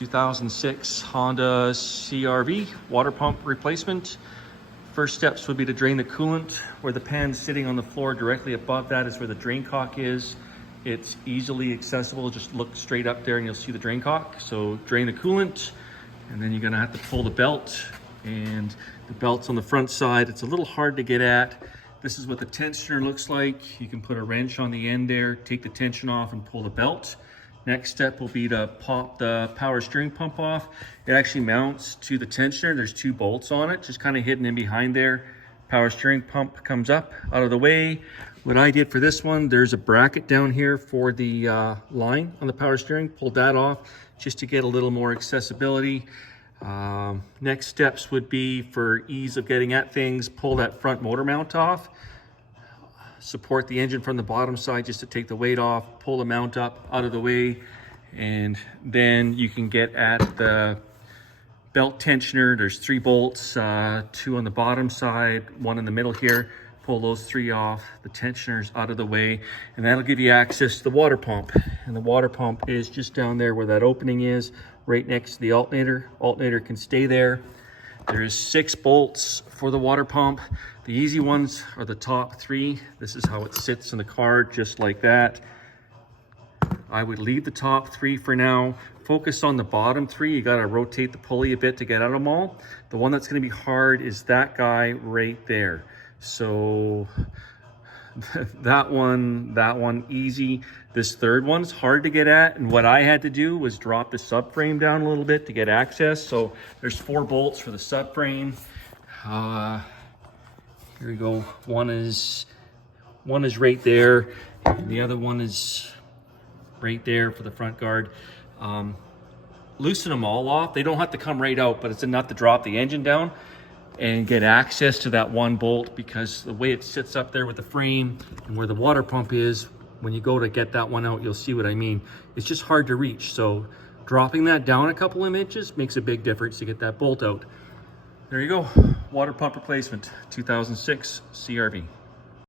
2006 Honda CRV water pump replacement. First steps would be to drain the coolant. Where the pan's sitting on the floor directly above that is where the drain cock is. It's easily accessible. Just look straight up there and you'll see the drain cock. So drain the coolant, and then you're gonna have to pull the belt, and the belt's on the front side. It's a little hard to get at. This is what the tensioner looks like. You can put a wrench on the end there, take the tension off and pull the belt. Next step will be to pop the power steering pump off. It actually mounts to the tensioner. There's two bolts on it, just kind of hidden in behind there. Power steering pump comes up out of the way. What I did for this one, there's a bracket down here for the line on the power steering. Pulled that off just to get a little more accessibility. Next steps would be, for ease of getting at things, pull that front motor mount off. Support the engine from the bottom side just to take the weight off, pull the mount up out of the way, and then you can get at the belt tensioner. There's 3 bolts, 2 on the bottom side, 1 in the middle here. Pull those 3 off, the tensioner's out of the way, and that'll give you access to the water pump. And the water pump is just down there where that opening is, right next to the alternator. Alternator can stay there. There's 6 bolts for the water pump. The easy ones are the top 3. This is how it sits in the car, just like that. I would leave the top 3 for now. Focus on the bottom 3. You gotta rotate the pulley a bit to get at them all. The one that's gonna be hard is that guy right there. So that one easy. This third one's hard to get at, and what I had to do was drop the subframe down a little bit to get access. So there's 4 bolts for the subframe. Here we go. One is right there, and the other one is right there for the front guard. Loosen them all off. They don't have to come right out, but it's enough to drop the engine down and get access to that one bolt, because the way it sits up there with the frame and where the water pump is, when you go to get that one out, you'll see what I mean. It's just hard to reach. So dropping that down a couple of inches makes a big difference to get that bolt out. There you go. Water pump replacement, 2006 CRV.